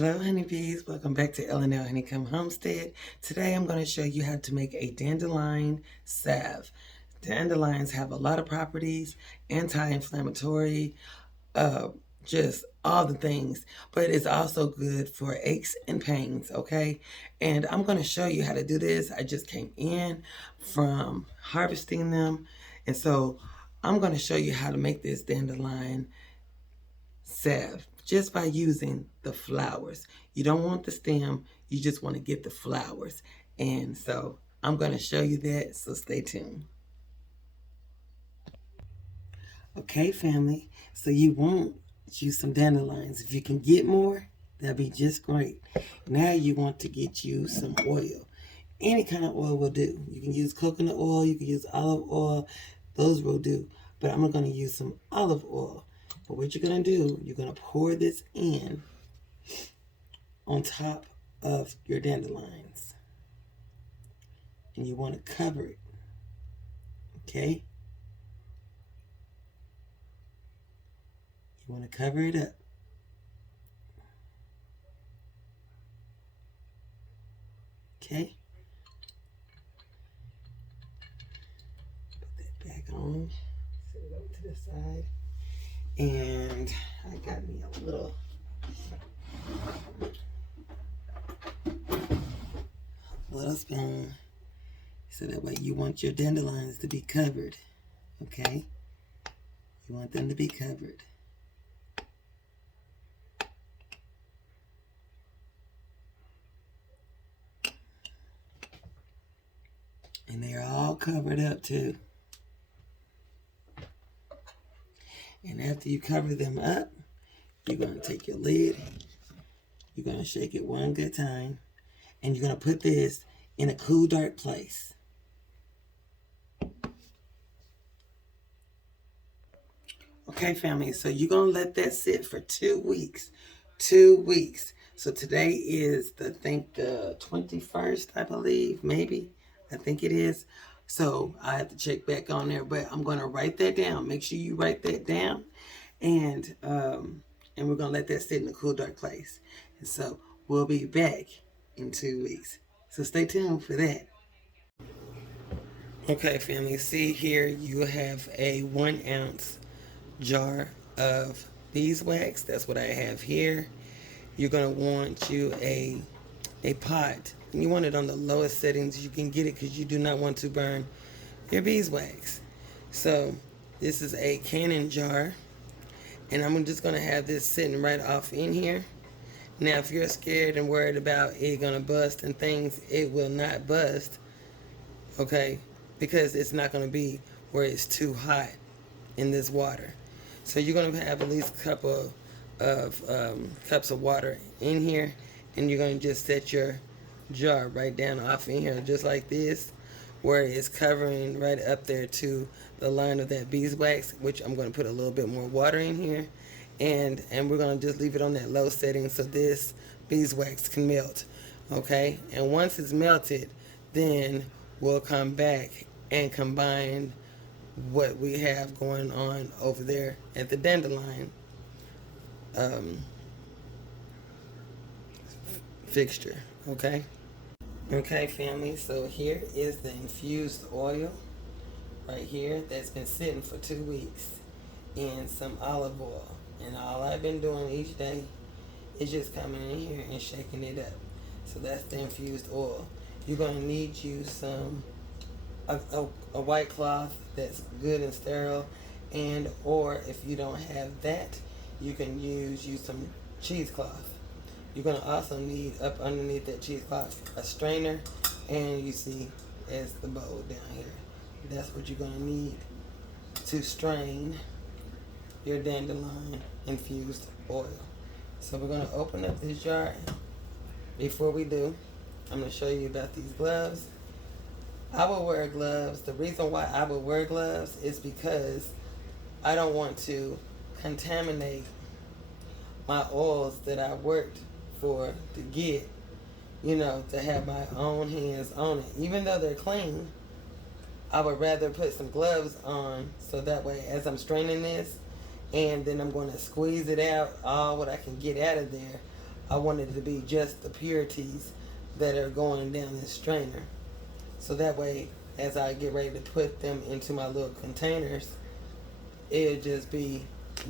Hello honeybees, welcome back to L&L Honeycomb Homestead. Today I'm going to show you how to make a dandelion salve. Dandelions have a lot of properties, anti-inflammatory, just all the things, but it's also good for aches and pains, okay? And I'm going to show you how to do this. I just came in from harvesting them, and so I'm going to show you how to make this dandelion salve just by using the flowers. You don't want the stem, you just want to get the flowers. And so I'm going to show you that, so stay tuned. Okay, family, so you want to use some dandelions. If you can get more, that'll be just great. Now you want to get you some oil. Any kind of oil will do. You can use coconut oil, you can use olive oil, those will do. But I'm going to use some olive oil. But what you're going to do, you're going to pour this in on top of your dandelions. And you want to cover it. Okay? You want to cover it up. Okay? Put that back on. Set it over to the side. And I got me a little spoon, so that way you want your dandelions to be covered, okay? You want them to be covered. And they're all covered up too. And after you cover them up, you're going to take your lid, you're going to shake it one good time, and you're going to put this in a cool, dark place. Okay, family, so you're going to let that sit for 2 weeks. 2 weeks. So today is, I think, the 21st, I believe, maybe. I think it is. So I have to check back on there, but I'm going to write that down. Make sure you write that down. And we're going to let that sit in a cool, dark place. And so we'll be back in 2 weeks. So stay tuned for that. Okay, family, see here you have a 1 ounce jar of beeswax. That's what I have here. You're going to want you a pot. And you want it on the lowest settings you can get it, because you do not want to burn your beeswax. So this is a canning jar, and I'm just going to have this sitting right off in here. Now if you're scared and worried about it going to bust and things, it will not bust, okay, because it's not going to be where it's too hot in this water. So you're going to have at least a couple of cups of water in here, and you're going to just set your jar right down off in here just like this, where it's covering right up there to the line of that beeswax, which I'm going to put a little bit more water in here, and we're going to just leave it on that low setting so this beeswax can melt, okay? And once it's melted, then we'll come back and combine what we have going on over there at the dandelion fixture, okay? Okay, family, so here is the infused oil right here that's been sitting for 2 weeks in some olive oil. And all I've been doing each day is just coming in here and shaking it up. So that's the infused oil. You're going to need you some a white cloth that's good and sterile, and or if you don't have that, you can use some cheesecloth. You're going to also need, up underneath that cheesecloth, a strainer, and you see as the bowl down here. That's what you're going to need to strain your dandelion infused oil. So we're going to open up this jar. Before we do, I'm going to show you about these gloves. I will wear gloves. The reason why I will wear gloves is because I don't want to contaminate my oils that I worked for to get, you know, to have my own hands on it. Even though they're clean, I would rather put some gloves on, so that way as I'm straining this, and then I'm going to squeeze it out, all what I can get out of there, I want it to be just the purities that are going down the strainer. So that way, as I get ready to put them into my little containers, it'll just be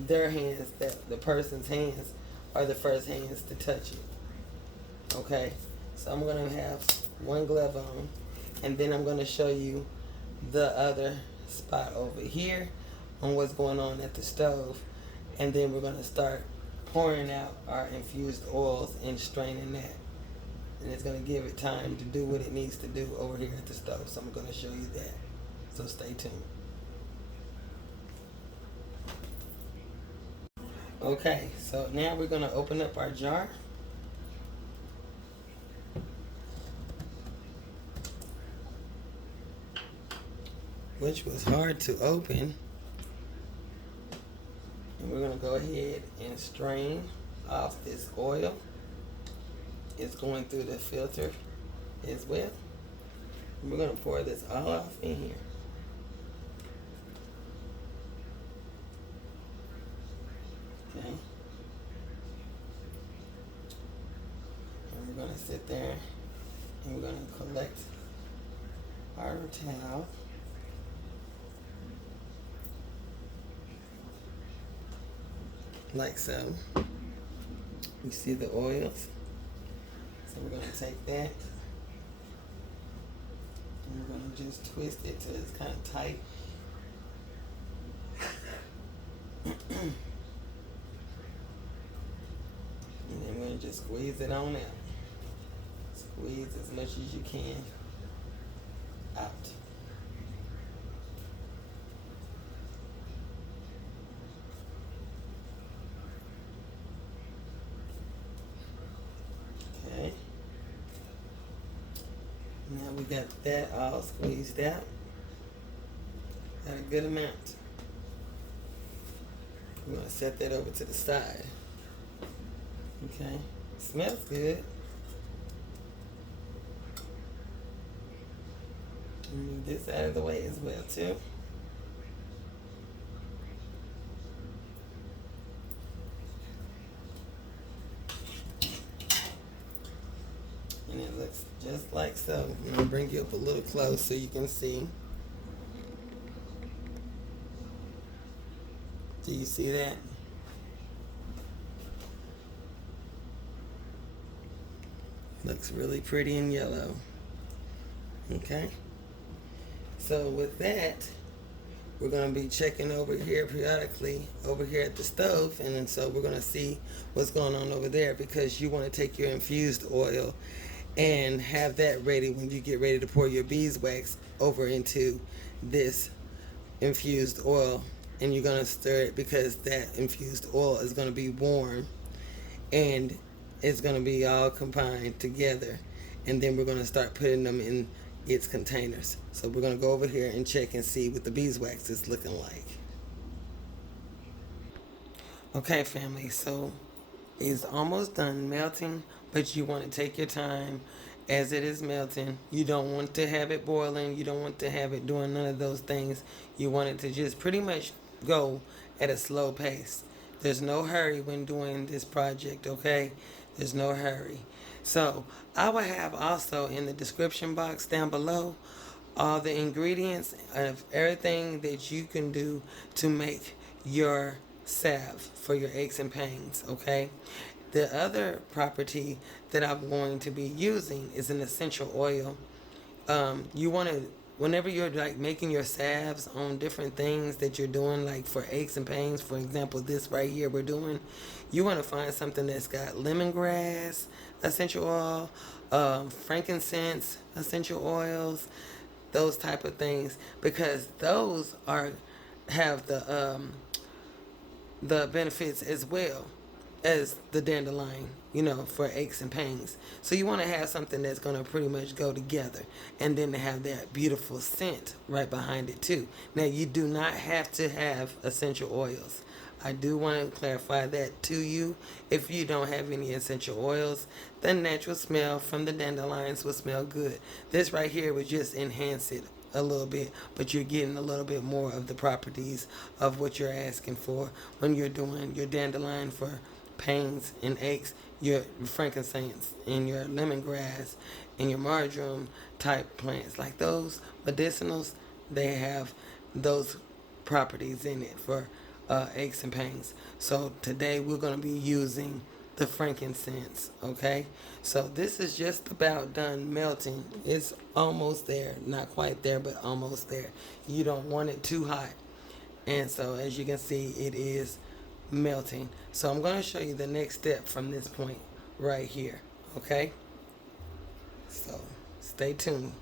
their hands, that the person's hands are the first hands to touch it. Okay, so I'm gonna have one glove on, and then I'm gonna show you the other spot over here on what's going on at the stove, and then we're gonna start pouring out our infused oils and straining that. And it's gonna give it time to do what it needs to do over here at the stove. So I'm gonna show you that. So stay tuned. Okay, so now we're gonna open up our jar. Which was hard to open. And we're gonna go ahead and strain off this oil. It's going through the filter as well. And we're gonna pour this all off in here. Okay. And we're gonna sit there and we're gonna collect our towel. Like so. You see the oils? So we're going to take that and we're going to just twist it till it's kind of tight. And then we're going to just squeeze it on out. Squeeze as much as you can out. Okay. Now we got that all squeezed out. Got a good amount. We're going to set that over to the side. Okay. Smells good. Move this out of the way as well too. And it looks just like so. I'm going to bring you up a little close so you can see. Do you see that? Looks really pretty and yellow. Okay. So with that, we're going to be checking over here periodically over here at the stove, and then so we're going to see what's going on over there, because you want to take your infused oil and have that ready when you get ready to pour your beeswax over into this infused oil. And you're going to stir it because that infused oil is going to be warm and it's going to be all combined together. And then we're going to start putting them in its containers. So we're going to go over here and check and see what the beeswax is looking like. Okay, family, so it's almost done melting, but you want to take your time as it is melting. You don't want to have it boiling. You don't want to have it doing none of those things. You want it to just pretty much go at a slow pace. There's no hurry when doing this project, okay? There's no hurry. So I will have also in the description box down below all the ingredients of everything that you can do to make your salve for your aches and pains, okay? The other property that I'm going to be using is an essential oil. You want to, whenever you're like making your salves on different things that you're doing, like for aches and pains, for example, this right here we're doing, you want to find something that's got lemongrass essential oil, frankincense essential oils, those type of things, because those have the benefits as well as the dandelion, you know, for aches and pains. So you want to have something that's going to pretty much go together, and then to have that beautiful scent right behind it too. Now, you do not have to have essential oils. I do want to clarify that to you. If you don't have any essential oils, the natural smell from the dandelions will smell good. This right here would just enhance it a little bit, but you're getting a little bit more of the properties of what you're asking for when you're doing your dandelion for pains and aches. your frankincense and your lemongrass and your marjoram type plants. Like those medicinals, they have those properties in it for aches and pains. So today we're going to be using the frankincense, okay? So this is just about done melting. It's almost there. Not quite there, but almost there. You don't want it too hot. And so as you can see, it is melting. So I'm going to show you the next step from this point right here, okay? So stay tuned.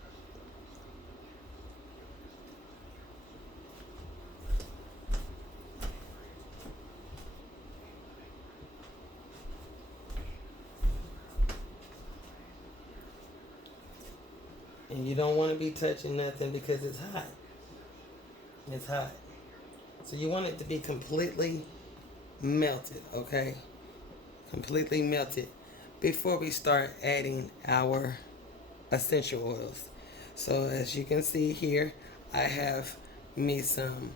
And you don't want to be touching nothing because it's hot. It's hot. So you want it to be completely melted, okay? Completely melted before we start adding our essential oils. So as you can see here, I have me some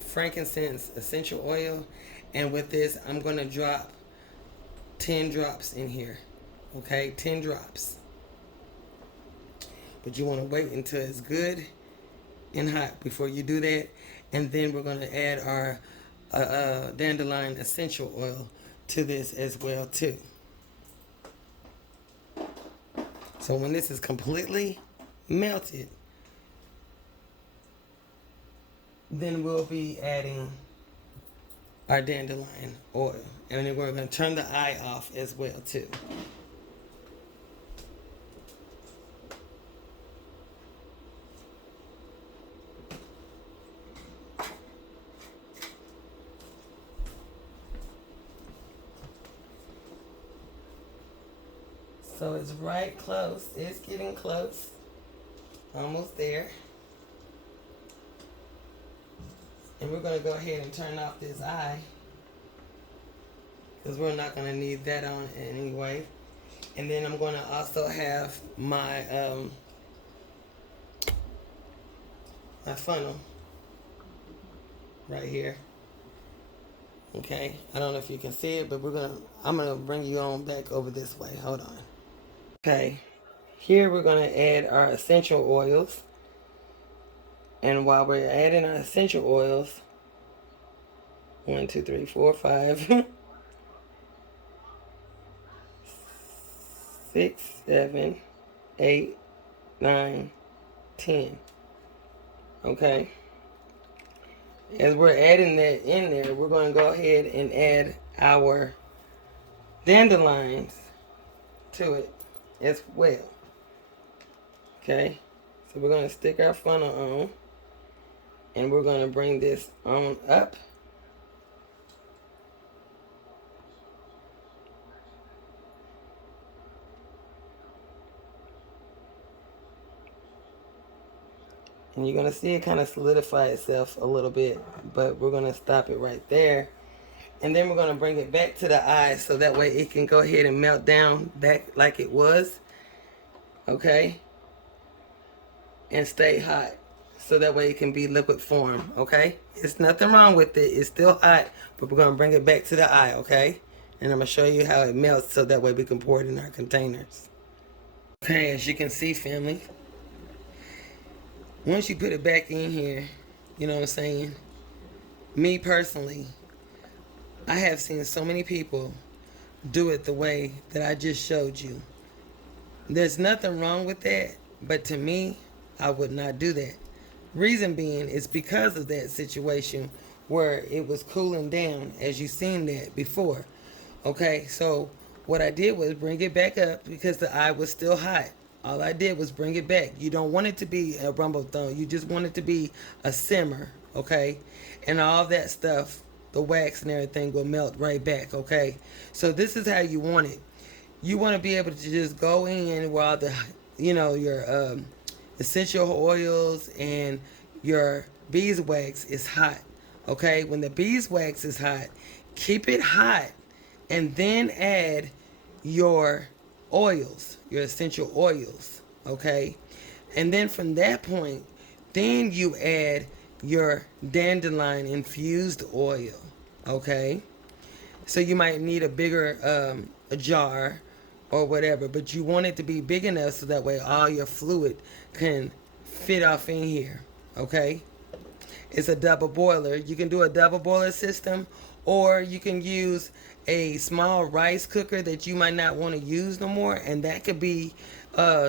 frankincense essential oil, and with this I'm going to drop 10 drops in here, okay? 10 drops. But you want to wait until it's good and hot before you do that. And then we're going to add our dandelion essential oil to this as well too. So when this is completely melted, then we'll be adding our dandelion oil. And then we're going to turn the eye off as well too. So it's right close. It's getting close. Almost there. And we're going to go ahead and turn off this eye, because we're not going to need that on anyway. And then I'm going to also have my my funnel right here. Okay, I don't know if you can see it, but I'm gonna bring you on back over this way. Hold on. Okay, here we're going to add our essential oils. And while we're adding our essential oils, 1, 2, 3, 4, 5, 6, 7, 8, 9, 10. Okay. As we're adding that in there, we're going to go ahead and add our dandelions to it as well. Okay, so we're going to stick our funnel on, and we're going to bring this on up. And you're going to see it kind of solidify itself a little bit, but we're going to stop it right there. And then we're going to bring it back to the eye so that way it can go ahead and melt down back like it was. Okay? And stay hot so that way it can be liquid form. Okay? It's nothing wrong with it. It's still hot, but we're going to bring it back to the eye. Okay? And I'm going to show you how it melts so that way we can pour it in our containers. Okay, as you can see, family, once you put it back in here, you know what I'm saying? Me personally, I have seen so many people do it the way that I just showed you. There's nothing wrong with that, but to me, I would not do that. Reason being is because of that situation where it was cooling down, as you've seen that before. Okay, so what I did was bring it back up because the eye was still hot. All I did was bring it back. You don't want it to be a rumble thumb. You just want it to be a simmer, okay? And all that stuff, the wax and everything will melt right back, okay? So this is how you want it. You want to be able to just go in while the, your essential oils and your beeswax is hot, okay? When the beeswax is hot, keep it hot and then add your oils, your essential oils, okay? And then from that point, then you add your dandelion infused oil, okay? So you might need a bigger a jar or whatever, but you want it to be big enough so that way all your fluid can fit off in here. Okay? It's a double boiler. You can do a double boiler system, or you can use a small rice cooker that you might not want to use no more, and that could be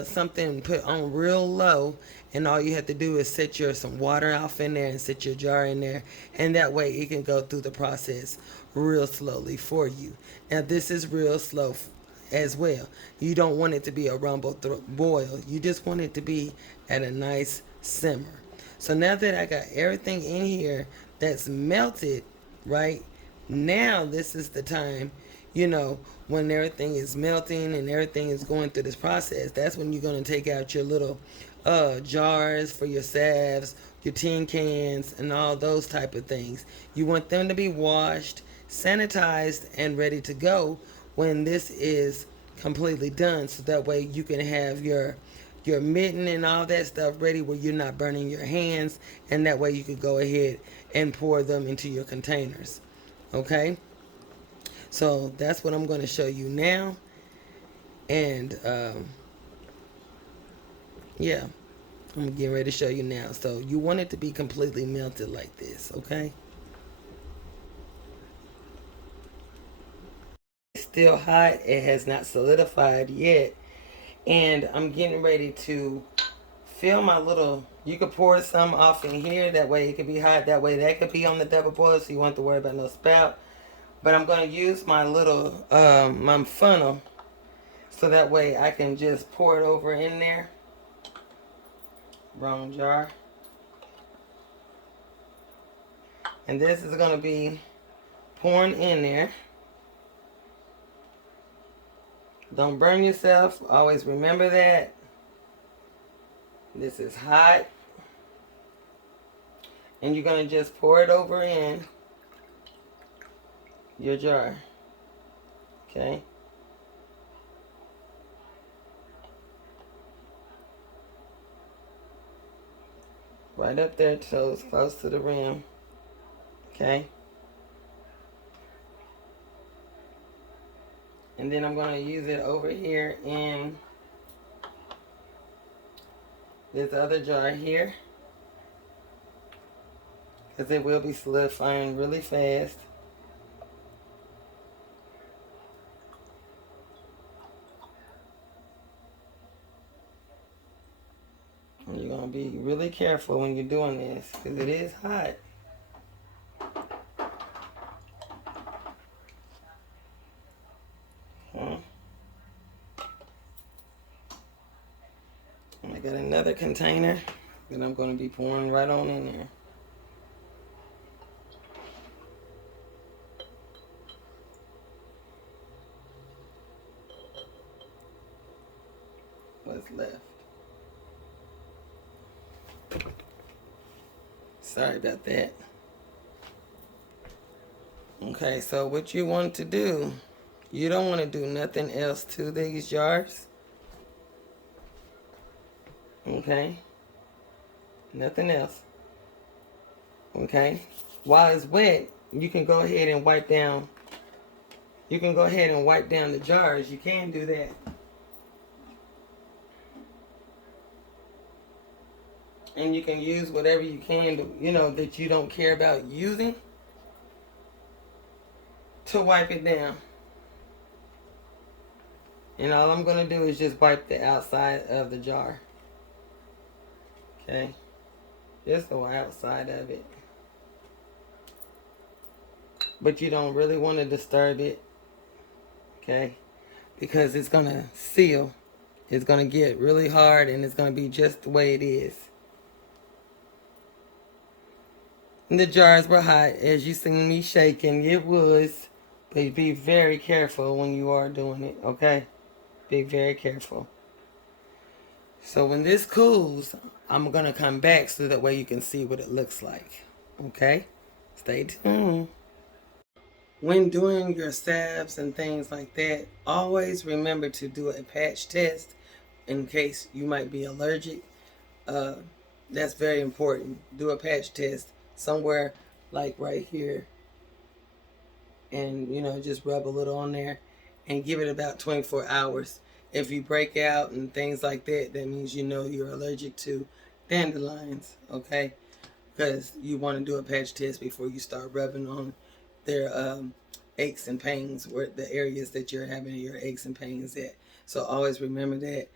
something put on real low, and all you have to do is set your some water off in there and set your jar in there, and that way it can go through the process real slowly for you. Now this is real slow as well. You don't want it to be a rumble boil. You just want it to be at a nice simmer. So now that I got everything in here that's melted, right? Now this is the time, when everything is melting and everything is going through this process. That's when you're going to take out your little jars for your salves, your tin cans, and all those type of things. You want them to be washed, sanitized, and ready to go when this is completely done, so that way you can have your mitten and all that stuff ready where you're not burning your hands, and that way you can go ahead and pour them into your containers. Okay, so that's what I'm going to show you now. And yeah, I'm getting ready to show you now. So you want it to be completely melted like this. Okay, it's still hot. It has not solidified yet, and I'm getting ready to fill my little, you could pour some off in here, that way it could be hot, that way that could be on the double boiler, so you won't have to worry about no spout. But I'm going to use my little my funnel, so that way I can just pour it over in there. Wrong jar. And this is going to be pouring in there. Don't burn yourself, always remember that. This is hot. And you're going to just pour it over in your jar. Okay? Right up there, so it's close to the rim. Okay? And then I'm going to use it over here in this other jar here, because it will be solidifying really fast. And you're going to be really careful when you're doing this, because it is hot. And I got another container that I'm going to be pouring right on in there. What's left? Sorry about that. Okay, so what you want to do, you don't want to do nothing else to these jars. Okay? Nothing else. Okay? While it's wet, you can go ahead and wipe down. You can go ahead and wipe down the jars. You can do that. And you can use whatever you can to, that you don't care about using, to wipe it down. And all I'm going to do is just wipe the outside of the jar. Okay? Just the outside of it. But you don't really want to disturb it. Okay? Because it's going to seal. It's going to get really hard, and it's going to be just the way it is. And the jars were hot, as you seen me shaking. It was. But be very careful when you are doing it, okay? Be very careful. So when this cools, I'm going to come back so that way you can see what it looks like, okay? Stay tuned. When doing your salves and things like that, always remember to do a patch test in case you might be allergic. That's very important. Do a patch test somewhere like right here. and just rub a little on there and give it about 24 hours. If you break out and things like that, that means you're allergic to dandelions, okay? Because you want to do a patch test before you start rubbing on their aches and pains, where the areas that you're having your aches and pains at. So always remember that.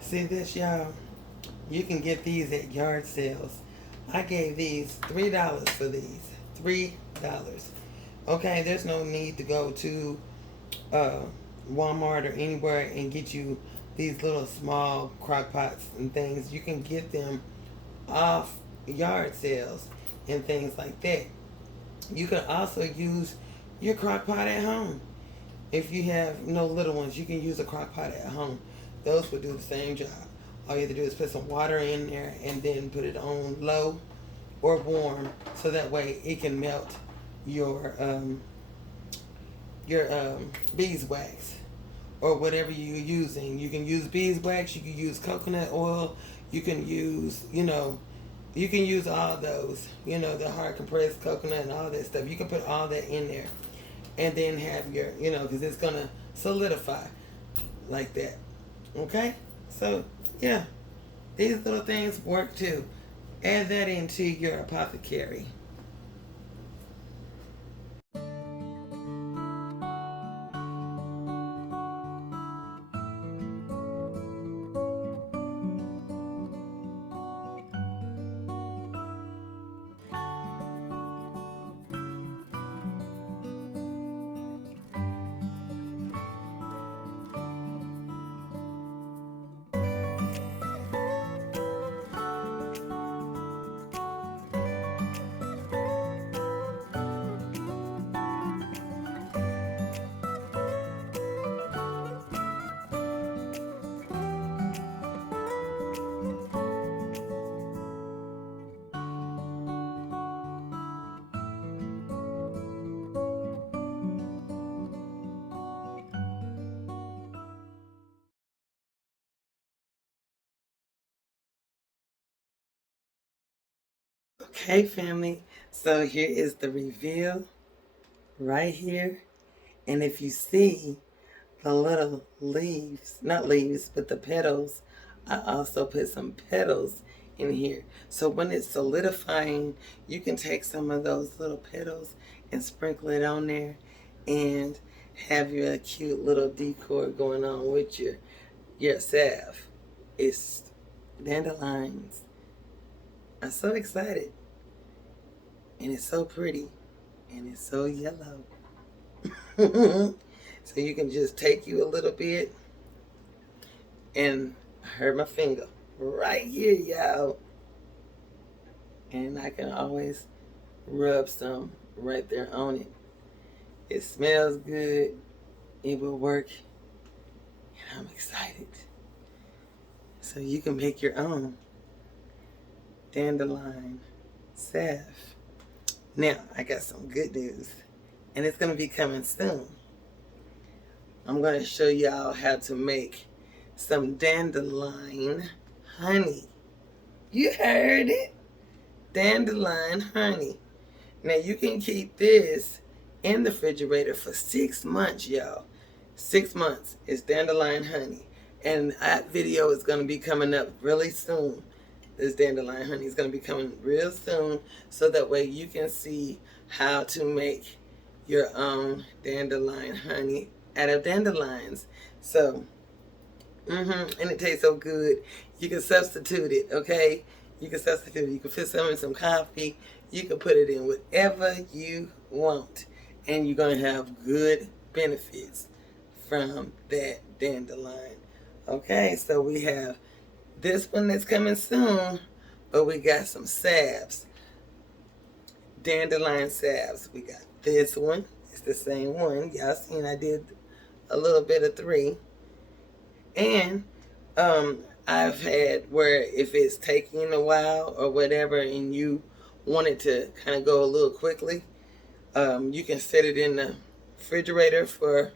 See this, y'all? You can get these at yard sales. I gave these $3 for these. $3. Okay, there's no need to go to Walmart or anywhere and get you these little small crock pots and things. You can get them off yard sales and things like that. You can also use your crock pot at home. If you have no little ones, you can use a crock pot at home. Those will do the same job. All you have to do is put some water in there and then put it on low or warm, so that way it can melt your beeswax or whatever you're using. You can use beeswax, you can use coconut oil, you can use all those, the hard compressed coconut and all that stuff. You can put all that in there and then have your, because it's going to solidify like that. Okay? So, yeah, these little things work too. Add that into your apothecary. Okay, family. So here is the reveal right here. And if you see the little leaves, not leaves, but the petals, I also put some petals in here. So when it's solidifying, you can take some of those little petals and sprinkle it on there and have your cute little decor going on with your salve. It's dandelions. I'm so excited. And it's so pretty. And it's so yellow. So you can just take you a little bit, and I hurt my finger right here, y'all. And I can always rub some right there on it. It smells good. It will work. And I'm excited. So you can make your own dandelion salve. Now, I got some good news. And it's going to be coming soon. I'm going to show y'all how to make some dandelion honey. You heard it. Dandelion honey. Now you can keep this in the refrigerator for 6 months, y'all. 6 months is dandelion honey. And that video is going to be coming up really soon. This dandelion honey is going to be coming real soon, so that way you can see how to make your own dandelion honey out of dandelions. So, and it tastes so good. You can substitute it, okay? You can substitute it. You can put some in some coffee. You can put it in whatever you want. And you're going to have good benefits from that dandelion. Okay, so we have this one that's coming soon, but we got some salves. Dandelion salves. We got this one. It's the same one. Y'all seen I did a little bit of 3. And I've had where if it's taking a while or whatever and you want it to kind of go a little quickly, you can set it in the refrigerator for,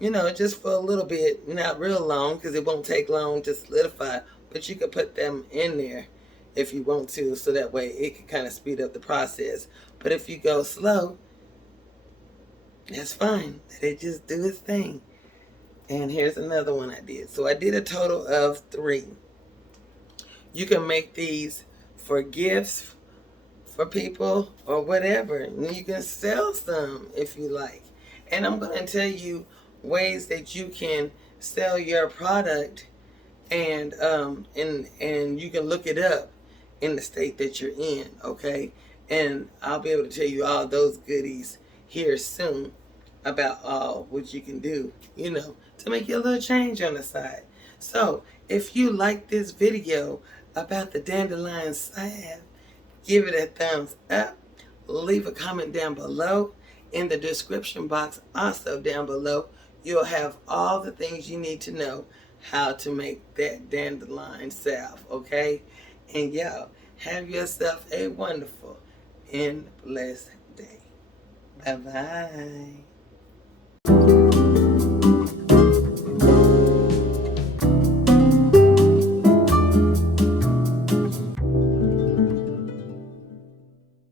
just for a little bit, not real long, because it won't take long to solidify, but you can put them in there if you want to, so that way it can kind of speed up the process. But if you go slow, That's fine. Let it just do its thing. And here's another one I did. So I did a total of 3. You can make these for gifts for people or whatever. And you can sell some if you like. And I'm going to tell you ways that you can sell your product, and you can look it up in the state that you're in, okay? And I'll be able to tell you all those goodies here soon about all what you can do, to make you a little change on the side. So if you like this video about the Dandelion Salve, give it a thumbs up. Leave a comment down below. In the description box, also down below, you'll have all the things you need to know how to make that Dandelion Salve, okay? And y'all, have yourself a wonderful and blessed day. Bye-bye.